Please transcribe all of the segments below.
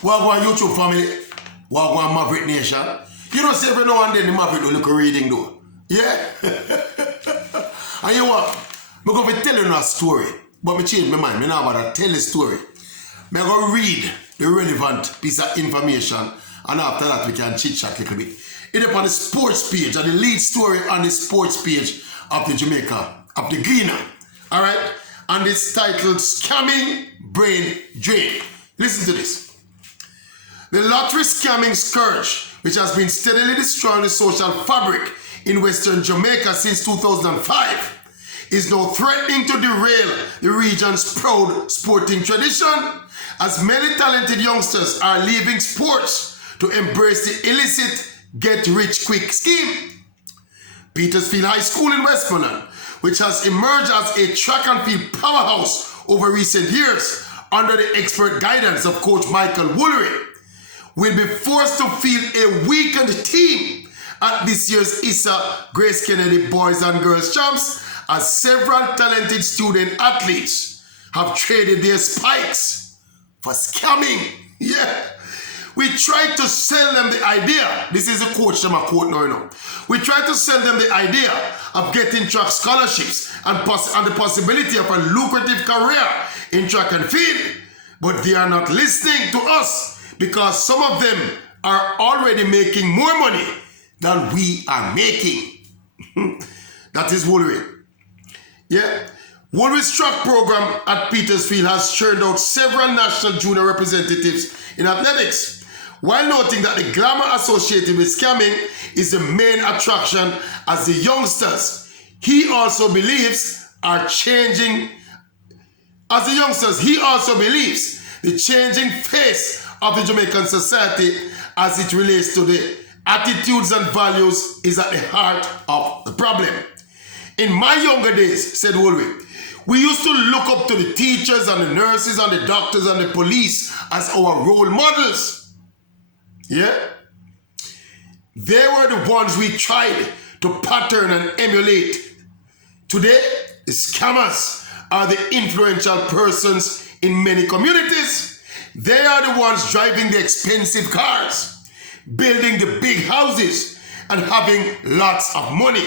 Wagwan YouTube family, Wagwan Maverick Nation. You know, say every now and then the Maverick do look reading though. Yeah? And you know what? I'm going to tell you a story, but I change my mind. I'm not about to tell a story. I'm going to read the relevant piece of information, and after that we can chit-chat a little bit. It's on the sports page, and the lead story on the sports page of the Jamaica, of the Gleaner. Alright? And it's titled Scamming Brain Drain. Listen to this. The lottery scamming scourge, which has been steadily destroying the social fabric in Western Jamaica since 2005, is now threatening to derail the region's proud sporting tradition, as many talented youngsters are leaving sports to embrace the illicit get-rich-quick scheme. Petersfield High School in Westmoreland, which has emerged as a track and field powerhouse over recent years under the expert guidance of Coach Michael Woolery, will be forced to field a weakened team at this year's ISA Grace Kennedy Boys and Girls Champs, as several talented student athletes have traded their spikes for scamming. Yeah. We tried to sell them the idea. This is a coach that I'm quote now. We tried to sell them the idea of getting track scholarships and the possibility of a lucrative career in track and field. But they are not listening to us, because some of them are already making more money than we are making. That is Woolery. Yeah. Woolery's track program at Petersfield has churned out several national junior representatives in athletics, while noting that the glamour associated with scamming is the main attraction, as the youngsters he also believes the changing face of the Jamaican society as it relates to the attitudes and values is at the heart of the problem. In my younger days, said Woolery, we used to look up to the teachers and the nurses and the doctors and the police as our role models. Yeah? They were the ones we tried to pattern and emulate. Today, the scammers are the influential persons in many communities. They are the ones driving the expensive cars, building the big houses, and having lots of money.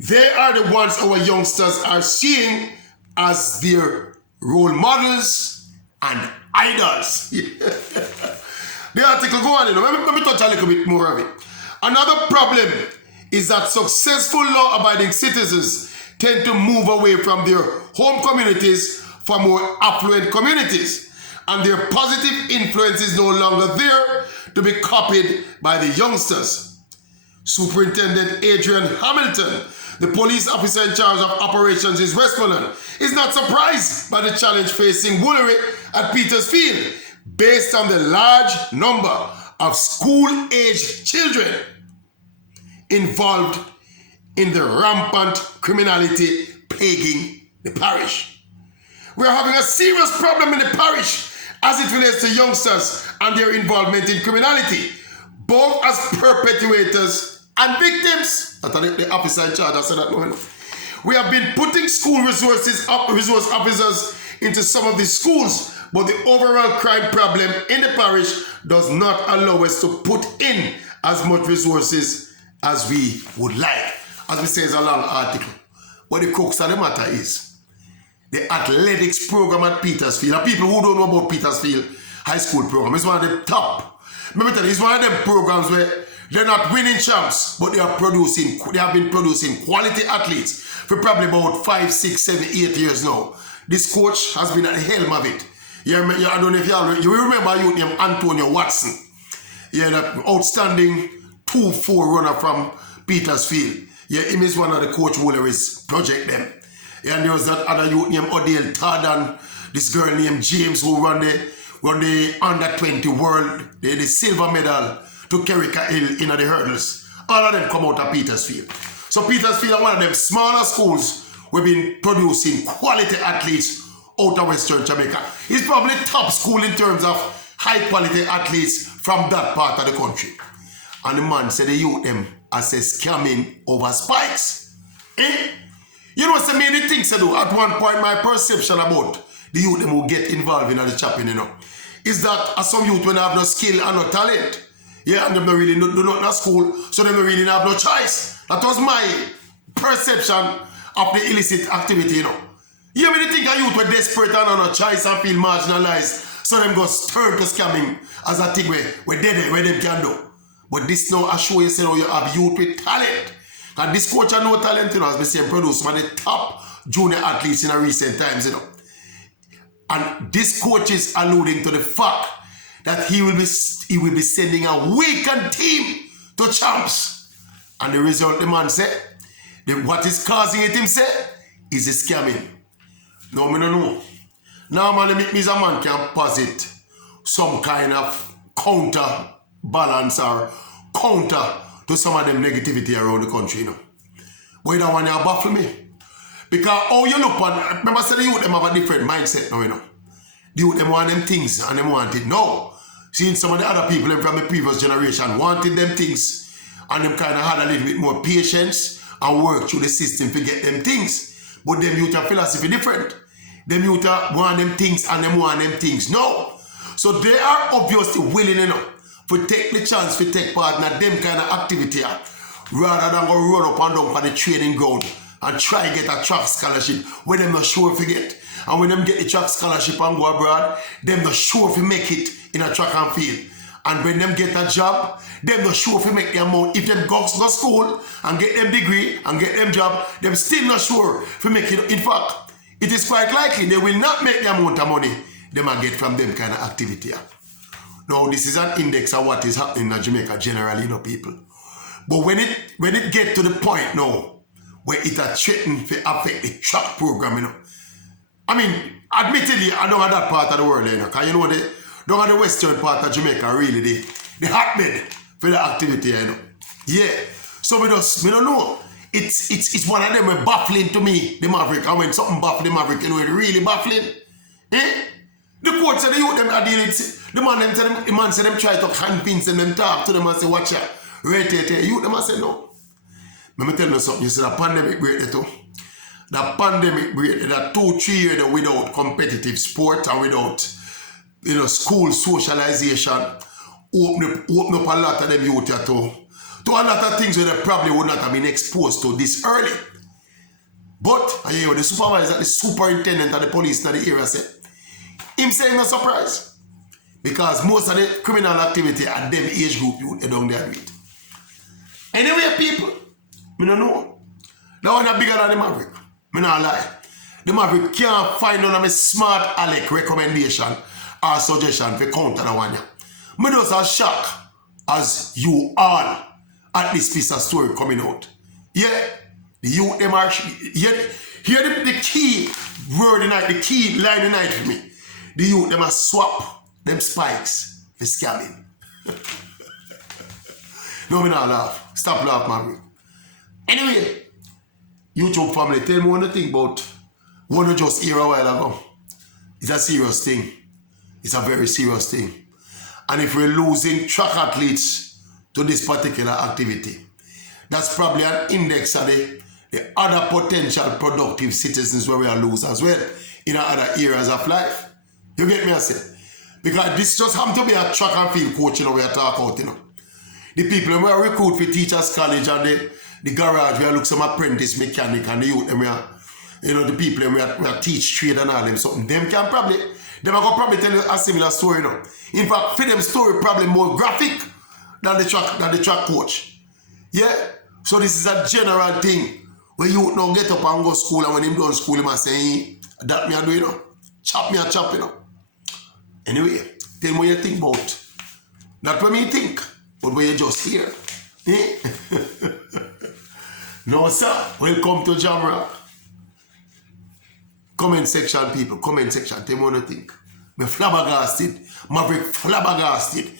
They are the ones our youngsters are seeing as their role models and idols. The article go on, let me touch a little bit more of it. Another problem is that successful law-abiding citizens tend to move away from their home communities for more affluent communities, and their positive influence is no longer there to be copied by the youngsters. Superintendent Adrian Hamilton, the police officer in charge of operations in Westmoreland, is not surprised by the challenge facing Woolery at Petersfield, based on the large number of school-aged children involved in the rampant criminality plaguing the parish. We are having a serious problem in the parish as it relates to youngsters and their involvement in criminality, both as perpetuators and victims. I thought the officer in charge said that no. We have been putting school resource officers into some of these schools, but the overall crime problem in the parish does not allow us to put in as much resources as we would like. As we say, it's a long article. But the crux of the matter is, the athletics program at Petersfield, and people who don't know about Petersfield High School program, is one of the top. Remember that it's one of them programs where they're not winning champs, but they have been producing quality athletes for probably about 5, 6, 7, 8 years now. This coach has been at the helm of it. I don't know if you remember a youth named Antonio Watson. Yeah, that outstanding 2-4 runner from Petersfield. Yeah, him is one of the Coach Woolery's project them. Yeah, and there was that other youth named Odell Todd and this girl named James who run the under 20 world, the silver medal to Kerrika Hill in the hurdles. All of them come out of Petersfield. So Petersfield are one of them smaller schools we've been producing quality athletes out of Western Jamaica. It's probably top school in terms of high quality athletes from that part of the country. And the man said the youth them as a scamming over spikes. You know what's the many things I do? At one point, my perception about the youth them who get involved in the chopping, is that as some youth when they have no skill and no talent, yeah, and them not really do not in school, so they don't really have no choice. That was my perception of the illicit activity, you know. You really think a youth were desperate and on no choice and feel marginalized, so them go turn to scamming as a thing where them can do. But this now I show you, say, you have youth with talent. And this coach has no talent, you know, as we say, produce one of the top junior athletes in the recent times, you know. And this coach is alluding to the fact that he will be sending a weakened team to champs. And the result, the man said, what is causing it, him say, is a scamming. No, I don't know. Now, man, me as a man can posit some kind of counter balance or counter to some of them negativity around the country, you know. But that one, you baffle me. Because how you look on, remember I said the youth them have a different mindset now, you know. The youth them want them things and them want it now. Seeing some of the other people from the previous generation wanted them things and them kind of had a little bit more patience and work through the system to get them things. But them youth are philosophy different. Them youth want them things and them want them things. No. So they are obviously willing enough to take the chance to take part in them kind of activity rather than go run up and down for the training ground and try to get a track scholarship when them not sure if you get. And when them get the track scholarship and go abroad, them not sure if you make it in a track and field. And when them get a job, them not sure if you make the amount. If them go to school and get them degree and get them job, them still not sure if you make it. In fact, it is quite likely they will not make the amount of money they might get from them kind of activity. Now, this is an index of what is happening in Jamaica generally, you know, people. But when it get to the point now where it has threatened to affect the track program, you know. I mean, admittedly, I don't have that part of the world, you know, because you know, don't have the western part of Jamaica really, the hotbed for the activity, you know. Yeah. So we don't know. It's one of them baffling to me, the Maverick. And when something baffles the Maverick, you know, it's really baffling. Eh? The court said the youth them are dealing with the man said them try to convince them talk to them and say, watch out. Right there, youth them say no. Let me tell you something, you see the pandemic break there too. The pandemic break, that 2-3 years without competitive sport and without, you know, school socialization, open up a lot of them youth here too. To a lot of things where they probably would not have been exposed to this early. But, you know, the supervisor, the superintendent of the police in the area said, him saying no surprise. Because most of the criminal activity at them age group, you don't there do it. Anyway, people, I don't know. That one is bigger than the Maverick. I don't lie. The Maverick can't find none of my smart Alec recommendation or suggestion for counter that one. I just as shocked as you all at this piece of story coming out. Yeah, the youth them are, here the key word tonight, the key line tonight for me. The youth them are swap them spikes for scamming. No, me not laugh. Stop laugh, Maverick. Anyway, YouTube family, tell me one thing about what you just hear a while ago. It's a serious thing. It's a very serious thing. And if we're losing track athletes to this particular activity, that's probably an index of the other potential productive citizens where we are lose as well in other areas of life. You get me, I say? Because this just happened to be a track and field coach, you know, we are talking about, you know. The people we are recruit for teachers college and the garage, we are look some apprentice mechanic and the youth, and we are, you know, the people we are teach trade and all them something. Them can probably, them are going to probably tell you a similar story, you know. In fact, for them story probably more graphic than the track coach. Yeah? So this is a general thing where you now get up and go to school, and when him done school, he must say, hey, that me I do, you know. Chop me a chop, you know. Anyway, tell me what you think about. Not what me think, but what you just hear. Eh? No, sir. Welcome to Jamrock. Comment section, people. Comment section. Tell me what you think. Me flabbergasted. Maverick flabbergasted.